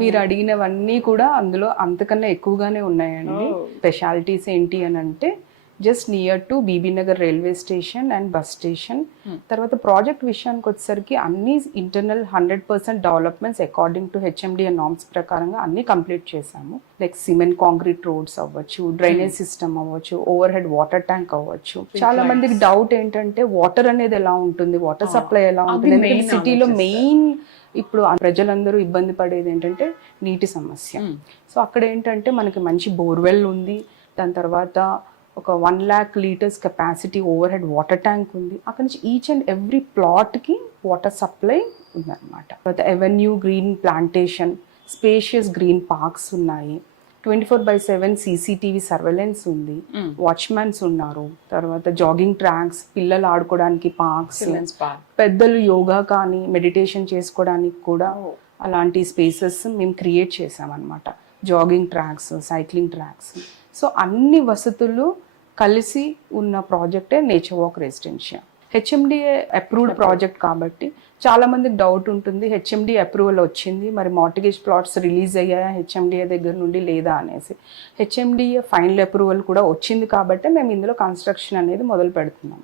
మీరు అడిగినవన్నీ కూడా అందులో అంతకన్నా ఎక్కువగానే ఉన్నాయండి. స్పెషాలిటీస్ ఏంటి అని అంటే just near to Bibinagar railway station and bus station. తర్వాత ప్రాజెక్ట్ విషయానికి వచ్చేసరికి అన్ని internal 100% developments according to HMD norms ప్రకారంగా అన్ని కంప్లీట్ చేశాము. లైక్ సిమెంట్ కాంక్రీట్ రోడ్స్ అవ్వచ్చు, డ్రైనేజ్ సిస్టమ్ అవ్వచ్చు, ఓవర్ హెడ్ వాటర్ ట్యాంక్ అవ్వచ్చు. చాలా మందికి డౌట్ ఏంటంటే వాటర్ అనేది ఎలా ఉంటుంది, వాటర్ సప్లై ఎలా ఉంటుంది. సిటీలో మెయిన్ ఇప్పుడు ప్రజలందరూ ఇబ్బంది పడేది ఏంటంటే నీటి సమస్య. సో అక్కడ ఏంటంటే మనకి మంచి బోర్వెల్ ఉంది, దాని తర్వాత ఒక 1 lakh litres capacity overhead water tank ఉంది. అక్కడ నుంచి ఈచ్ అండ్ ఎవ్రీ ప్లాట్కి వాటర్ సప్లై ఉందన్నమాట. తర్వాత avenue green plantation, spacious green parks ఉన్నాయి. 24/7 CCTV సర్వేలెన్స్ ఉంది, వాచ్మెన్స్ ఉన్నారు. తర్వాత జాగింగ్ ట్రాక్స్, పిల్లలు ఆడుకోవడానికి పార్క్స్, పెద్దలు యోగా కానీ మెడిటేషన్ చేసుకోవడానికి కూడా అలాంటి స్పేసెస్ మేము క్రియేట్ చేసామన్నమాట. Jogging tracks, cycling tracks. So అన్ని వసతులు కలిసి ఉన్న ప్రాజెక్టే Nature Walk Residential. HMDA approved project కాబట్టి చాలా మందికి డౌట్ ఉంటుంది, హెచ్ఎండి అప్రూవల్ వచ్చింది, మరి మార్టిగేజ్ ప్లాట్స్ రిలీజ్ అయ్యాయా హెచ్ఎండిఏ దగ్గర నుండి లేదా అనేసి. హెచ్ఎండిఏ ఫైనల్ అప్రూవల్ కూడా వచ్చింది కాబట్టి మేము ఇందులో కన్స్ట్రక్షన్ అనేది మొదలు పెడుతున్నాం.